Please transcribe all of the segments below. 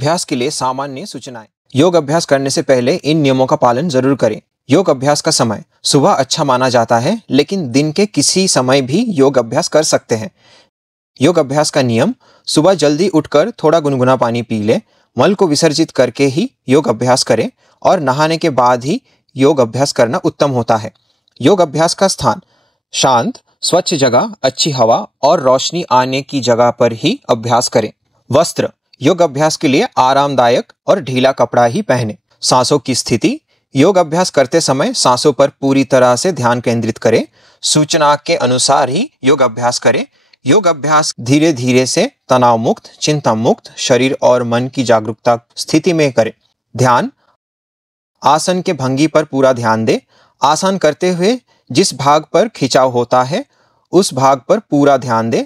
अभ्यास के लिए सामान्य सूचनाएं। योग अभ्यास करने से पहले इन नियमों का पालन जरूर करें। योग अभ्यास का समय सुबह अच्छा माना जाता है, लेकिन दिन के किसी समय भी योग अभ्यास कर सकते हैं। योग अभ्यास का नियम: सुबह जल्दी उठकर थोड़ा गुनगुना पानी पी ले, मल को विसर्जित करके ही योग अभ्यास करें और नहाने के बाद ही योग अभ्यास करना उत्तम होता है। योग अभ्यास का स्थान: शांत, स्वच्छ जगह, अच्छी हवा और रोशनी आने की जगह पर ही अभ्यास करें। वस्त्र: योग अभ्यास के लिए आरामदायक और ढीला कपड़ा ही पहने। सांसों की स्थिति: योग अभ्यास करते समय सांसों पर पूरी तरह से ध्यान केंद्रित करें। सूचना के अनुसार ही योग अभ्यास करें। योग अभ्यास धीरे धीरे से तनाव मुक्त, चिंता मुक्त शरीर और मन की जागरूकता स्थिति में करें। ध्यान: आसन के भंगी पर पूरा ध्यान दें। आसन करते हुए जिस भाग पर खिंचाव होता है उस भाग पर पूरा ध्यान दें।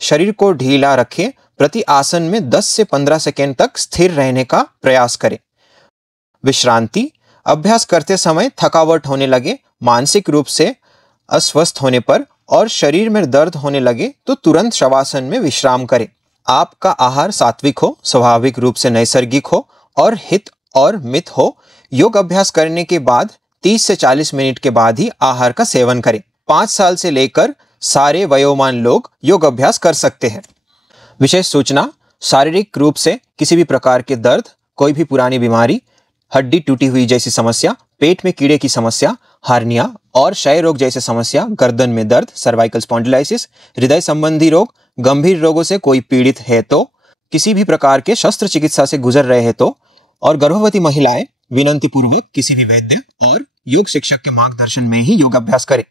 शरीर को ढीला रखें। प्रति आसन में 10 से 15 सेकेंड तक स्थिर रहने का प्रयास करें। विश्रांति: अभ्यास करते समय थकावट होने लगे, मानसिक रूप से अस्वस्थ होने पर और शरीर में दर्द होने लगे तो तुरंत शवासन में विश्राम करें। आपका आहार सात्विक हो, स्वाभाविक रूप से नैसर्गिक हो और हित और मित हो। योग अभ्यास करने के बाद 30 से 40 मिनट के बाद ही आहार का सेवन करें। 5 साल से लेकर सारे वयोमान लोग योग अभ्यास कर सकते हैं। विशेष सूचना: शारीरिक रूप से किसी भी प्रकार के दर्द, कोई भी पुरानी बीमारी, हड्डी टूटी हुई जैसी समस्या, पेट में कीड़े की समस्या, हार्निया और क्षय रोग जैसे समस्या, गर्दन में दर्द, सर्वाइकल स्पॉन्डिलाइसिस, हृदय संबंधी रोग, गंभीर रोगों से कोई पीड़ित है तो, किसी भी प्रकार के शस्त्र चिकित्सा से गुजर रहे हैं तो, और गर्भवती महिलाएं विनती पूर्वक किसी भी वैद्य और योग शिक्षक के मार्गदर्शन में ही योग अभ्यास करें।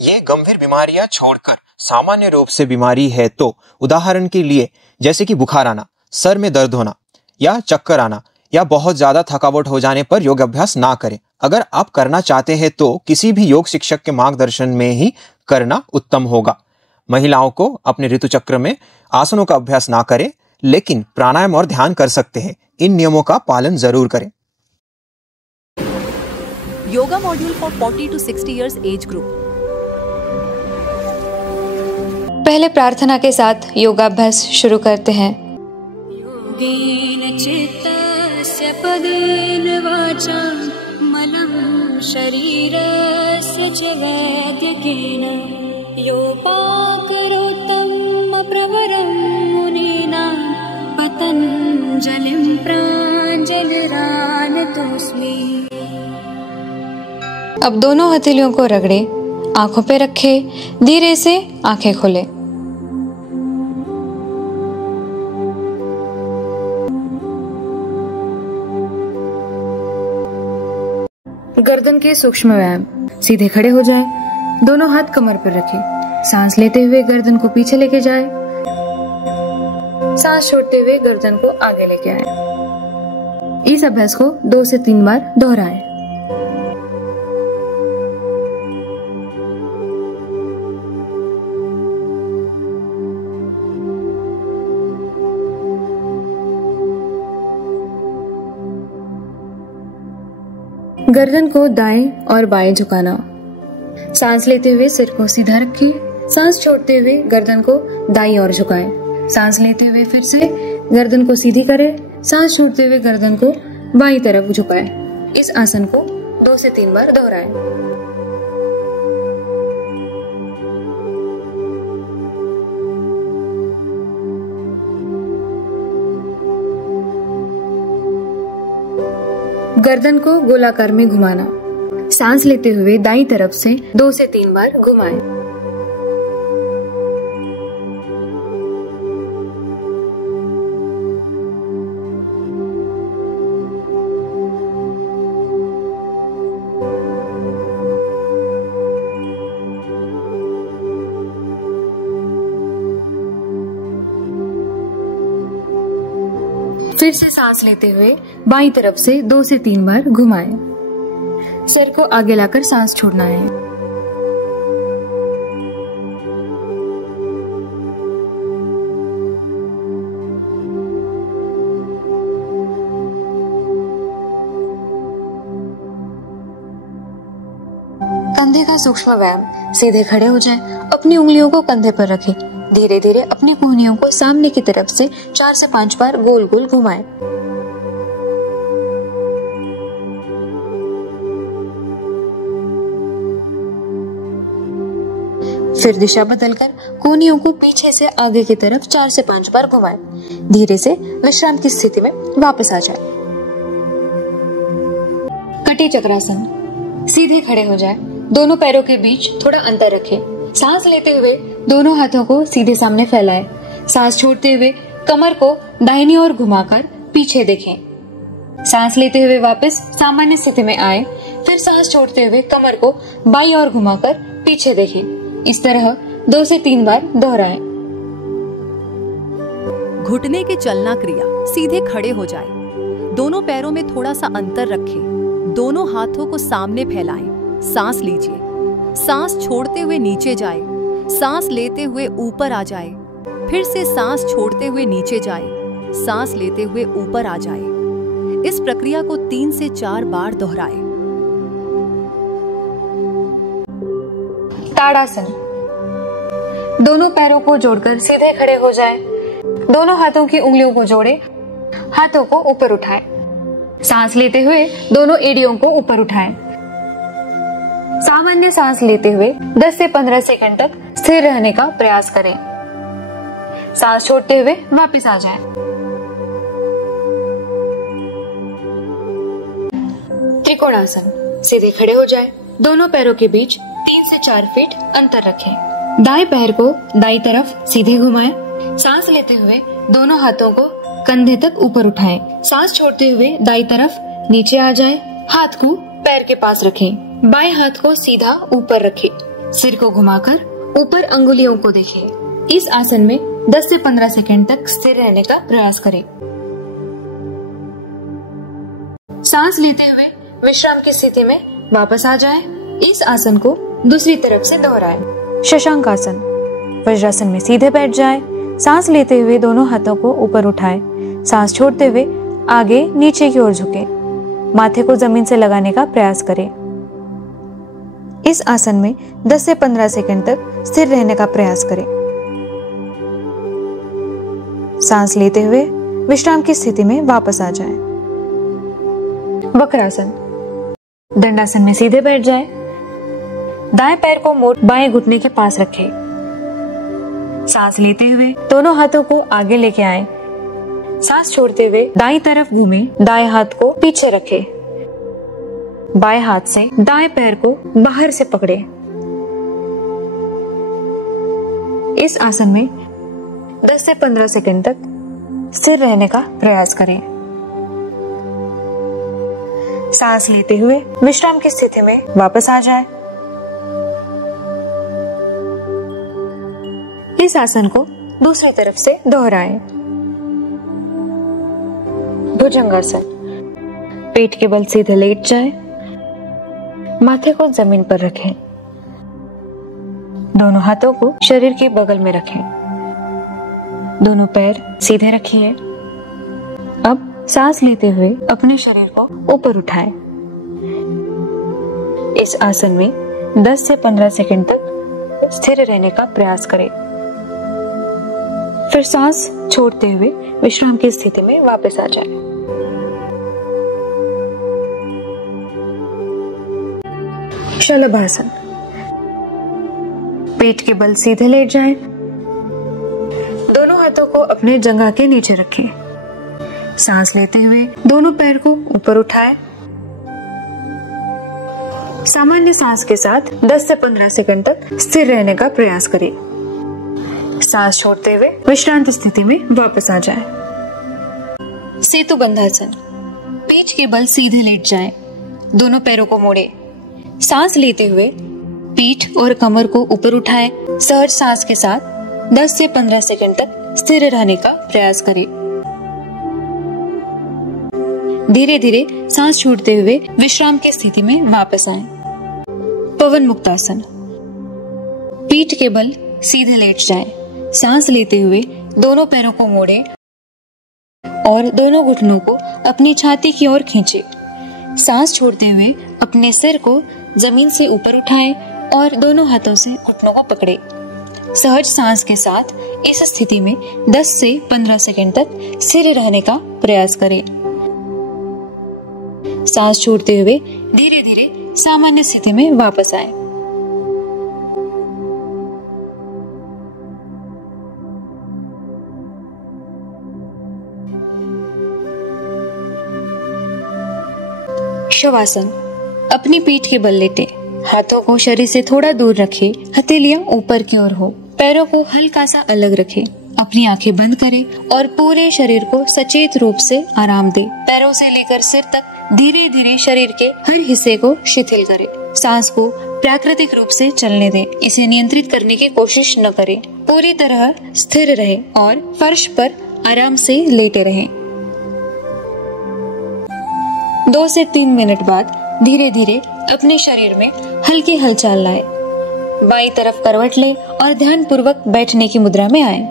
ये गंभीर बीमारियां छोड़कर सामान्य रूप से बीमारी है तो, उदाहरण के लिए जैसे कि बुखार आना, सर में दर्द होना या चक्कर आना या बहुत ज्यादा थकावट हो जाने पर योग अभ्यास ना करें। अगर आप करना चाहते हैं तो किसी भी योग शिक्षक के मार्गदर्शन में ही करना उत्तम होगा। महिलाओं को अपने ऋतु चक्र में आसनों का अभ्यास ना करें, लेकिन प्राणायाम और ध्यान कर सकते हैं। इन नियमों का पालन जरूर करें। Yoga module for 40 to 60 years age group. पहले प्रार्थना के साथ योगाभ्यास शुरू करते हैं। योगेन चित्तस्य पदेन वाचा मनं शरीरस्य च वैद्यकेन योपाकरोत्तम प्रवरं मुनीनां पतञ्जलिं प्राञ्जलिरानतोऽस्मि। अब दोनों हथेलियों को रगड़े, आंखों पे रखे, धीरे से आंखें खोले। गर्दन के सूक्ष्म व्यायाम। सीधे खड़े हो जाएं, दोनों हाथ कमर पर रखें। सांस लेते हुए गर्दन को पीछे लेके जाएं, सांस छोड़ते हुए गर्दन को आगे लेके आएं। इस अभ्यास को 2 से 3 बार दोहराएं। गर्दन को दाएं और बाएं झुकाना। सांस लेते हुए सिर को सीधा रखें, सांस छोड़ते हुए गर्दन को दाईं ओर झुकाएं। सांस लेते हुए फिर से गर्दन को सीधी करें, सांस छोड़ते हुए गर्दन को बाईं तरफ झुकाएं। इस आसन को 2 से 3 बार दोहराएं। गर्दन को गोलाकार में घुमाना। सांस लेते हुए दाईं तरफ से 2 से 3 बार घुमाएं। फिर से सांस लेते हुए बाईं तरफ से 2 से 3 बार घुमाएं। सिर को आगे लाकर सांस छोड़ना है। कंधे का सूक्ष्म व्यायाम। सीधे खड़े हो जाएं, अपनी उंगलियों को कंधे पर रखें, धीरे धीरे अपनी कोहनियों को सामने की तरफ से 4 से 5 बार गोल गोल घुमाएं। फिर दिशा बदलकर कोहनियों को पीछे से आगे की तरफ 4 से 5 बार घुमाएं। धीरे से विश्राम की स्थिति में वापस आ जाएं। कटी चक्रासन। सीधे खड़े हो जाएं। दोनों पैरों के बीच थोड़ा अंतर रखें। सांस लेते हुए दोनों हाथों को सीधे सामने फैलाएं। सांस छोड़ते हुए कमर को दाहिनी ओर घुमाकर पीछे देखें। सांस लेते हुए वापस सामान्य स्थिति में आए। फिर सांस छोड़ते हुए कमर को बाईं ओर घुमाकर पीछे देखें। इस तरह 2 से 3 बार दोहराएं। घुटने की चलना क्रिया। सीधे खड़े हो जाएं। दोनों पैरों में थोड़ा सा अंतर रखें। दोनों हाथों को सामने फैलाएं। सांस लीजिए। सांस छोड़ते हुए नीचे जाए। सांस लेते हुए ऊपर आ जाए। फिर से सांस छोड़ते हुए नीचे जाए। सांस लेते हुए ऊपर आ जाए। इस प्रक्रिया को 3 से 4 बार दोहराएं। ताड़ासन। दोनों पैरों को जोड़कर सीधे खड़े हो जाएं। दोनों हाथों की उंगलियों को जोड़ें। हाथों को ऊपर उठाएं। सांस लेते हुए दोनों एड़ियों को ऊपर उठाएं। सामान्य सांस लेते हुए 10 से 15 सेकंड तक स्थिर रहने का प्रयास करें। सांस छोड़ते हुए वापस आ जाएं। त्रिकोणासन। सीधे खड़े हो जाएं। दोनों पैरों के बीच 3 से 4 फीट अंतर रखें। दाएं पैर को दाईं तरफ सीधे घुमाएं। सांस लेते हुए दोनों हाथों को कंधे तक ऊपर उठाएं। सांस छोड़ते हुए दाईं तरफ नीचे आ जाएं। हाथ को पैर के पास रखें। बाएं हाथ को सीधा ऊपर रखें। सिर को घुमाकर ऊपर अंगुलियों को देखें। इस आसन में 10 से 15 सेकंड तक स्थिर रहने का प्रयास करें। सांस लेते हुए विश्राम की स्थिति में वापस आ जाएं। इस आसन को दूसरी तरफ से दोहराएं। शशांकासन। वज्रासन में सीधे बैठ जाएं। सांस लेते हुए दोनों हाथों को ऊपर उठाएं। सांस छोड़ते हुए आगे नीचे की ओर झुकें। माथे को जमीन से लगाने का प्रयास करें। इस आसन में 10 से 15 सेकंड तक स्थिर रहने का प्रयास करें। सांस लेते हुए विश्राम की स्थिति में वापस आ जाएं। वक्रासन। दंडासन में सीधे बैठ जाएं। दाएं पैर को मोड़ बाएं घुटने के पास रखें। सांस लेते हुए दोनों हाथों को आगे लेके आएं। सांस छोड़ते हुए दाईं तरफ घूमें। दाएं हाथ को पीछे रखें। बाएं हाथ से दाएं पैर को बाहर से पकड़े। इस आसन में 10 से 15 सेकंड तक स्थिर रहने का प्रयास करें। सांस लेते हुए विश्राम की स्थिति में वापस आ जाएं। इस आसन को दूसरी तरफ से दोहराएं। भुजंगासन। पेट के बल सीधे लेट जाएं। माथे को जमीन पर रखें। दोनों हाथों को शरीर के बगल में रखें। दोनों पैर सीधे रखिए। अब सांस लेते हुए अपने शरीर को ऊपर उठाएं। इस आसन में 10 से 15 सेकंड तक स्थिर रहने का प्रयास करें। फिर सांस छोड़ते हुए विश्राम की स्थिति में वापस आ जाएं। शलभासन। पेट के बल सीधे लेट जाएं। दोनों हाथों को अपने जंघा के नीचे रखें। सांस लेते हुए दोनों पैर को ऊपर उठाएं। सामान्य सांस के साथ 10 से 15 सेकंड तक स्थिर रहने का प्रयास करें। सांस छोड़ते हुए विश्रांत स्थिति में वापस आ जाएं। सेतु बंधासन। पेट के बल सीधे लेट जाएं। दोनों पैरों को मोड़े। सांस लेते हुए पीठ और कमर को ऊपर उठाएं। सहज सांस के साथ 10 से 15 सेकंड तक स्थिर रहने का प्रयास करें। धीरे धीरे सांस छोड़ते हुए विश्राम की स्थिति में वापस आएं। पवन मुक्तासन। पीठ के बल सीधे लेट जाएं। सांस लेते हुए दोनों पैरों को मोड़ें और दोनों घुटनों को अपनी छाती की ओर खींचें। सांस छोड़ते हुए अपने सिर को जमीन से ऊपर उठाएं और दोनों हाथों से घुटनों को पकड़ें। सहज सांस के साथ इस स्थिति में 10 से 15 सेकंड तक स्थिर रहने का प्रयास करें। सांस छोड़ते हुए धीरे धीरे सामान्य स्थिति में वापस आए। शवासन। अपनी पीठ के बल लेटे, हाथों को शरीर से थोड़ा दूर रखें, हथेलियां ऊपर की ओर हो, पैरों को हल्का सा अलग रखें, अपनी आंखें बंद करें और पूरे शरीर को सचेत रूप से आराम दें। पैरों से लेकर सिर तक धीरे धीरे शरीर के हर हिस्से को शिथिल करें। सांस को प्राकृतिक रूप से चलने दें, इसे नियंत्रित करने की कोशिश न करें। पूरी तरह स्थिर रहें और फर्श पर आराम से लेटे रहें। 2 से 3 मिनट बाद धीरे धीरे अपने शरीर में हल्की हलचल लाएं। बाईं तरफ करवट लें और ध्यान पूर्वक बैठने की मुद्रा में आएं।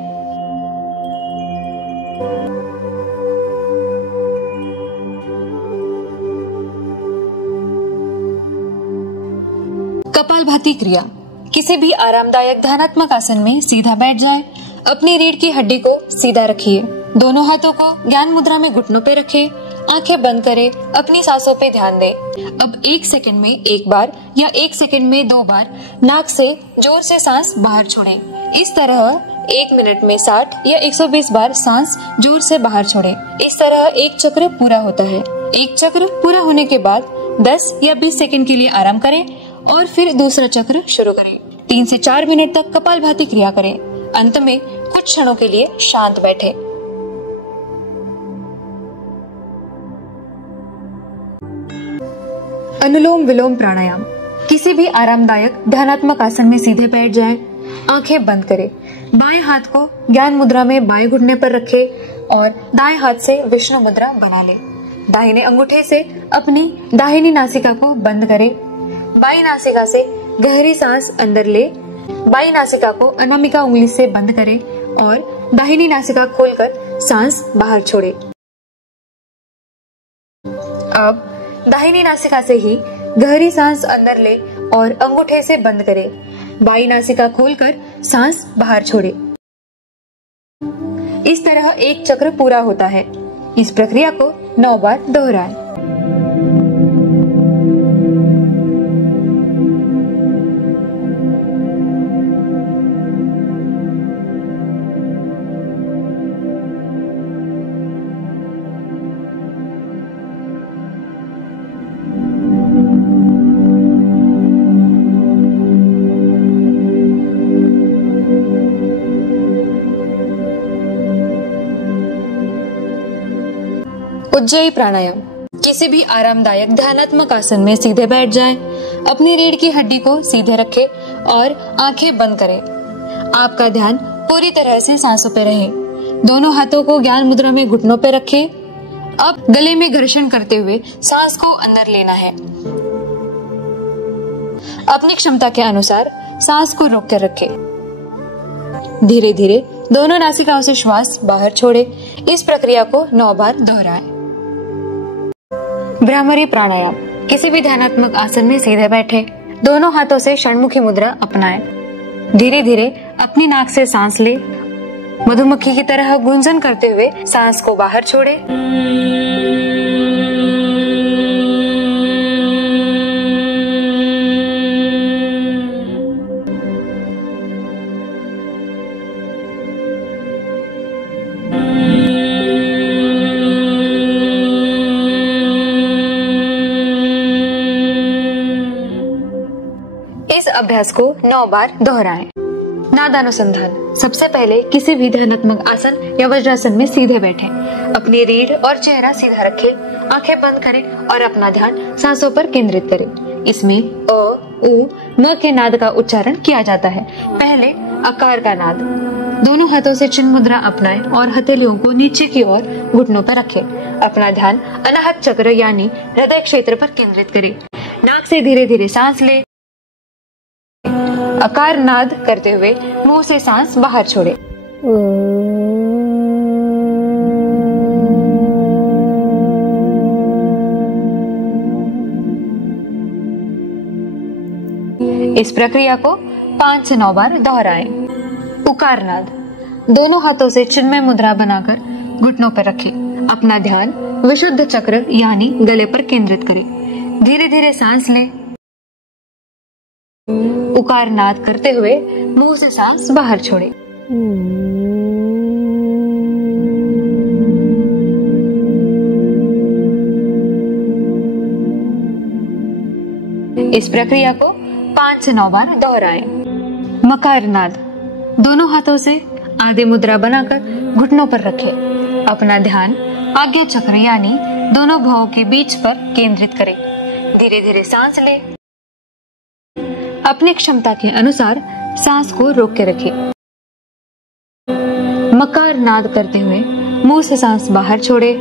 कपालभाति क्रिया। किसी भी आरामदायक ध्यानात्मक आसन में सीधा बैठ जाएं। अपनी रीढ़ की हड्डी को सीधा रखिए। दोनों हाथों को ज्ञान मुद्रा में घुटनों पे रखें। आंखें बंद करें। अपनी सांसों पे ध्यान दें। अब 1 सेकंड में 1 बार या 1 सेकंड में 2 बार नाक से जोर से सांस बाहर छोड़ें। इस तरह 1 मिनट में 60 या 120 बार सांस जोर से बाहर छोड़ें। इस तरह एक चक्र पूरा होता है। एक चक्र पूरा होने के बाद 10 या 20 सेकंड के लिए आराम करें और फिर दूसरा चक्र शुरू करें। 3 से 4 मिनट तक कपालभाति क्रिया करें। अंत में कुछ क्षणों के लिए शांत बैठे। अनुलोम विलोम प्राणायाम। किसी भी आरामदायक ध्यानात्मक आसन में सीधे बैठ जाएं। आंखें बंद करें। बाएं हाथ को ज्ञान मुद्रा में बाएं घुटने पर रखें और दाएं हाथ से विष्णु मुद्रा बना लें। दाहिने अंगूठे से अपनी दाहिनी नासिका को बंद करें। बाईं नासिका से गहरी सांस अंदर ले। बाईं नासिका को अनामिका उंगली से बंद करें और दाहिनी नासिका खोलकर सांस बाहर छोड़ें। अब दाहिनी नासिका से ही गहरी सांस अंदर ले और अंगूठे से बंद करें। बाईं नासिका खोलकर सांस बाहर छोड़ें। इस तरह एक चक्र पूरा होता है। इस प्रक्रिया को 9 बार दोहराएं। उज्जयी प्राणायाम। किसी भी आरामदायक ध्यानात्मक आसन में सीधे बैठ जाएं। अपनी रीढ़ की हड्डी को सीधे रखें और आंखें बंद करें। आपका ध्यान पूरी तरह से सांसों पे रहे। दोनों हाथों को ज्ञान मुद्रा में घुटनों पे रखें। अब गले में घर्षण करते हुए सांस को अंदर लेना है। अपनी क्षमता के अनुसार सांस को रोक कर रखें। धीरे धीरे दोनों नासिकाओं से श्वास बाहर छोड़े। इस प्रक्रिया को 9 बार दोहराएं। भ्रामरी प्राणायाम। किसी भी ध्यानात्मक आसन में सीधे बैठे। दोनों हाथों से षण्मुखी मुद्रा अपनाएं। धीरे धीरे अपनी नाक से सांस ले। मधुमक्खी की तरह गुंजन करते हुए सांस को बाहर छोड़े। अभ्यास को 9 बार दोहराएं। नादानुसंधान। सबसे पहले किसी भी ध्यानात्मक आसन या वज्रासन में सीधे बैठें। अपनी रीढ़ और चेहरा सीधा रखें। आंखें बंद करें और अपना ध्यान सांसों पर केंद्रित करें। इसमें अ, उ, म के नाद का उच्चारण किया जाता है। पहले आकार का नाद। दोनों हाथों से चिन्ह मुद्रा अपनाएं और हथेलियों को नीचे की ओर घुटनों पर रखें। अपना ध्यान अनाहत चक्र यानी हृदय क्षेत्र पर केंद्रित करें। नाक से धीरे धीरे सांस ले। आकार नाद करते हुए मुंह से सांस बाहर छोड़े। इस प्रक्रिया को 5 से 9 बार दोहराएं। उकार नाद। दोनों हाथों से चिन्मय मुद्रा बनाकर घुटनों पर रखें। अपना ध्यान विशुद्ध चक्र यानी गले पर केंद्रित करें। धीरे धीरे सांस लें। उकार नाद करते हुए मुंह से सांस बाहर छोड़ें। इस प्रक्रिया को 5 से 9 बार दोहराएं। मकार नाद। दोनों हाथों से आदि मुद्रा बनाकर घुटनों पर रखें। अपना ध्यान आज्ञा चक्र यानी दोनों भौं के बीच पर केंद्रित करें। धीरे धीरे सांस लें। अपनी क्षमता के अनुसार सांस को रोक के रखें। मकार नाद करते हुए मुंह से सांस बाहर छोड़े।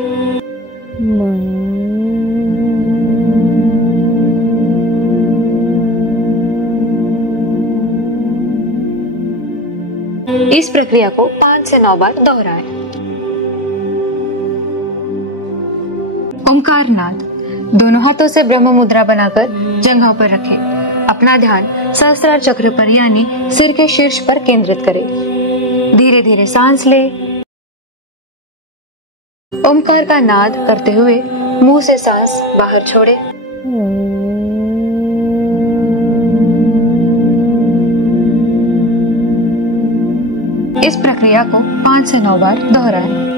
इस प्रक्रिया को 5 से 9 बार दोहराएं। ओंकार नाद। दोनों हाथों से ब्रह्म मुद्रा बनाकर जंघों पर रखें। अपना ध्यान सहस्त्रार चक्र पर यानी सिर के शीर्ष पर केंद्रित करें। धीरे धीरे सांस लें। ओंकार का नाद करते हुए मुंह से सांस बाहर छोड़े। इस प्रक्रिया को 5 से 9 बार दोहराएं।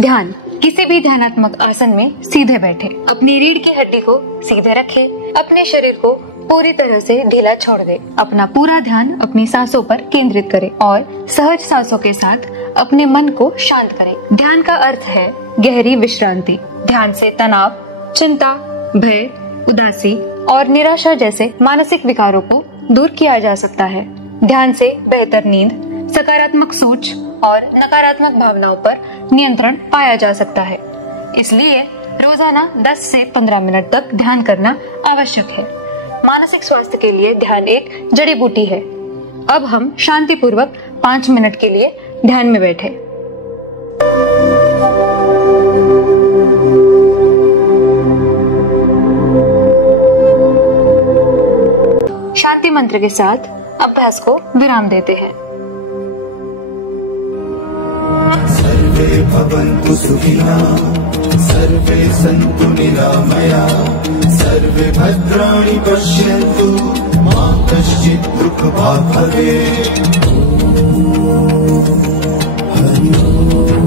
ध्यान। किसी भी ध्यानात्मक आसन में सीधे बैठे। अपनी रीढ़ की हड्डी को सीधे रखें। अपने शरीर को पूरी तरह से ढीला छोड़ दें। अपना पूरा ध्यान अपनी सांसों पर केंद्रित करें और सहज सांसों के साथ अपने मन को शांत करें। ध्यान का अर्थ है गहरी विश्रांति। ध्यान से तनाव, चिंता, भय, उदासी और निराशा जैसे मानसिक विकारों को दूर किया जा सकता है। ध्यान से बेहतर नींद, सकारात्मक सोच और नकारात्मक भावनाओं पर नियंत्रण पाया जा सकता है। इसलिए रोजाना 10 से 15 मिनट तक ध्यान करना आवश्यक है। मानसिक स्वास्थ्य के लिए ध्यान एक जड़ी बूटी है। अब हम शांतिपूर्वक 5 मिनट के लिए ध्यान में बैठे। शांति मंत्र के साथ अभ्यास को विराम देते हैं। सर्वे भवन्तु सुखिनः, सर्वे सन्तु निरामयाः, सर्वे भद्राणि पश्यन्तु, मा कश्चित् दुःखभाग् भवेत्। हरि ओम्।